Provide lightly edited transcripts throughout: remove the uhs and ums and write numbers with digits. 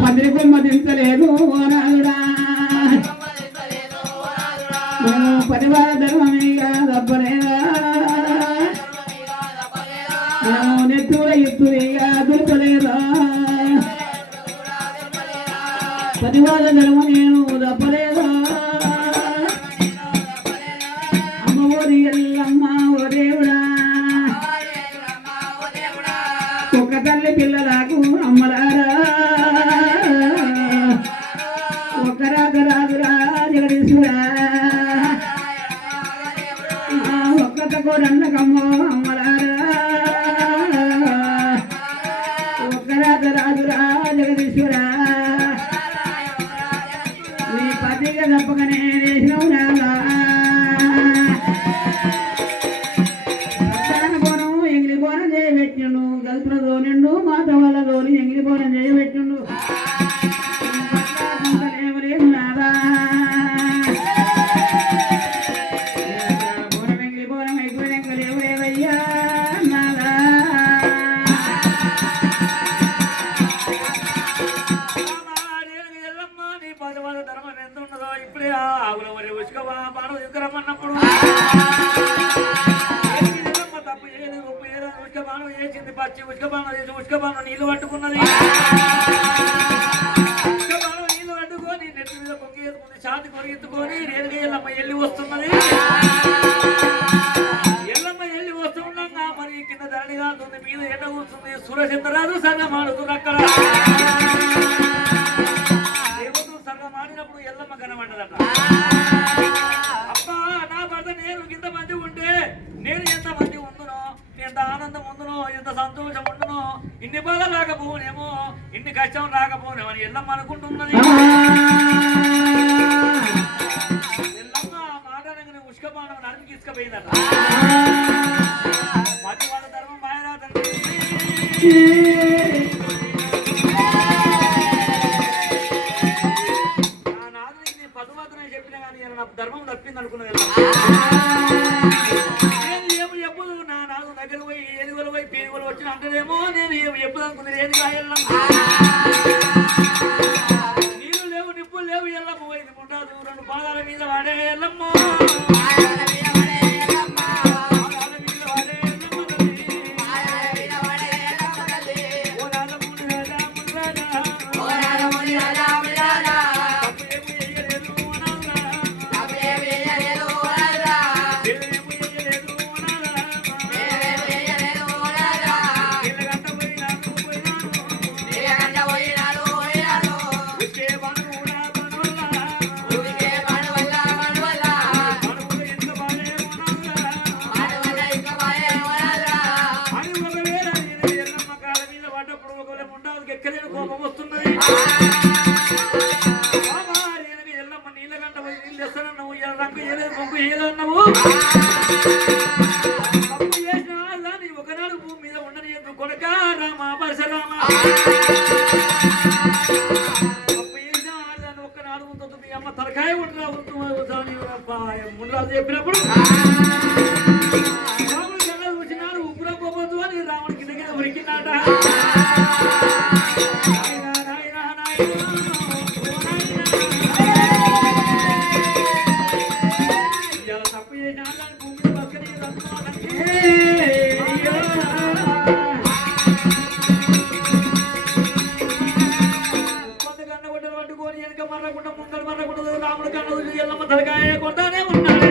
పందిరి బొమ్మ దించలేదు నాదుడా పరివార ధర్మమేగా దబ్బలేదా నెత్తుల ఎత్తుగా దుర్పలేదా పరివార ధర్మ నేను దబ్బలేదా అమ్మ ఓరి ఎల్లమ్మ ఓ దేవుడా ఒక్క తల్లి పిల్లలకు అమ్మలారా ఒక్క రాజరాజురా జగదీశ్వరా ఒక్క కోరన్నకమ్మో అమ్మలారా ఒక్క రాజరాజురా జగదీశ్వరా నీ పతిగా తప్పకనే వేసినవు రాగా ఎంగిలిపోనం చేయబెట్టిండు గల్పులతో నిండు మాత వాళ్ళతో ఎంగిలిపోనం చేయబెట్టిండు నాదా పోనం ఎంగిలిపోనం అయిపోయాక లేవులేవయ్యా నాదా ధర్మం ఎంత ఉన్నదో ఇప్పుడే ఆవుల మరి ఉసుకవా పాడు ఎదురమ్మన్నప్పుడు ఉష్కబాణం వేసింది పచ్చి ఉష్కబాణం వేసి ఉష్కబాణం నీళ్లు పట్టుకున్నది ఉష్కబాణం నీళ్లు పట్టుకొని నెత్తి మీద పొంగేసుకుని ఛాతి కొరిగెత్తుకొని రేలుగా ఎల్లమ్మ ఎల్లి వస్తున్నది ఎల్లమ్మ ఎల్లి వస్తుండగా మరి కింద ధరణి కాదుంది మీద ఎండ కూర్చుంది సూర్యచంద్రరాజు సగమాడుతుంది అక్కడ దేవతలు సగమాడినప్పుడు ఎల్లమ్మ కనబడ్డదట అబ్బా నా భర్త నేను ఇంత మంది ఉంటే నేను ఎంత మంది ఉందునో ఎంత ఆనందం ఉందునో ఎంత సంతోషం ఉండునో ఇన్ని బాధ రాకపోనేమో ఇన్ని కష్టం రాకపోనేమో అని ఎల్లమ్మ అనుకుంటున్నది ఎల్లమ్మ మాట అనగానే ఉష్కపానం నడిపి తీసుకుపోయిందట మధ్య వాళ్ళ ధర్మం మాయరాదండి నా నాదునికి పదువాతనే చెప్పినా కానీ నా ధర్మం తప్పింది అనుకున్నది ఎప్పుడు నా నాలుగు దగ్గర పోయి ఏనుగులు పోయి పీనుగులు వచ్చిన అంటేనేమో నేను ఎప్పుడు అనుకుంది ఏనుగా వెళ్ళం నీళ్ళు లేవు నిప్పులు లేవు ఎల్లమ్మ పోయింది ఉంటాదు రెండు పాదాల మీద వాడే ఎల్లమ్మ కోపం వస్తున్నది ఎల్లమ్మ నీళ్ళగంట పోయి నీళ్ళు తెస్తానన్నావు రంగు ఏలేదు బొంగు ఏదన్నావు తప్పు చేసిన దాన్ని ఒకనాడు భూమి మీద ఉండని ఎందుకు కొడక రామ పరశురామ తప్పు చేసిన దాన్ని ఒక్కనాడు ఉంటుంది మీ అమ్మ తలకాయ ఉండరా ముందు చెప్పినప్పుడు రాముడు కళ్ళ చూసినాడు ఉప్పురా పోవద్దు అని రాముడికి దగ్గర ఉరికినాట పట్టుకొని వెనక మర్రకుండా ముందర మర్రకుండా రాముడు కన్ను ఎల్లమ్మ తలకాయ కొంటానే ఉన్నాడు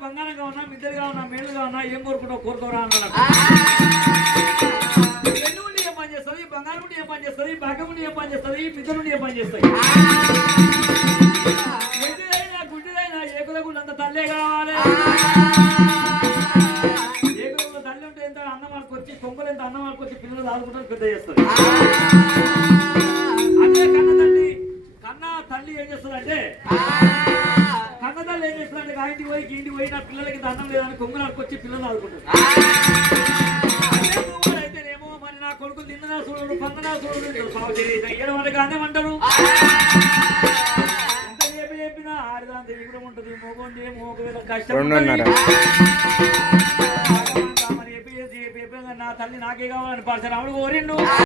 బంగారంగా ఉన్నా మిద్దెలుగా ఉన్నా మేలుగా ఉన్నా ఏం కోరుకుంటావు కోరుకోరా అన్నాడు ఎన్నుండి ఏం పని చేస్తుంది బంగారం నుండి ఏం పని చేస్తుంది భాగం నుండి ఏం పని చేస్తుంది మిద్దె నుండి ఏం పని చేస్తాయి గుడ్డిదైనా నా ఏకులకు అంత తల్లే కావాలి ఏకులకు తల్లి ఉంటే ఎంత అన్నం వాళ్ళకొచ్చి కొంపలు ఎంత అన్నం వాళ్ళకొచ్చి పిల్లలు దాదుకుంటారు పెద్ద చేస్తారు అదే కన్నా తల్లి ఏం చేస్తుందంటే కన్న తల్లి ఏం చేస్తుందంటే ఆ ఇంటికి పోయి ఇంటికి పోయి నా పిల్లలకి అన్నం లేదని కొంగులు వచ్చి పిల్లలు ఆడుకుంటారు అయితేనేమో మరి నా కొడుకులు నిన్ననా చూడడు పన్ననా చూడడు ఏడు వాళ్ళకి అన్నం అంటారు చెప్పినా ఆడదాంత విగ్రహం ఉంటుంది మోగొంది మోగ కష్టం మరి చెప్పి నా తల్లి నాకే కావాలని పరశురాముడు కోరిండు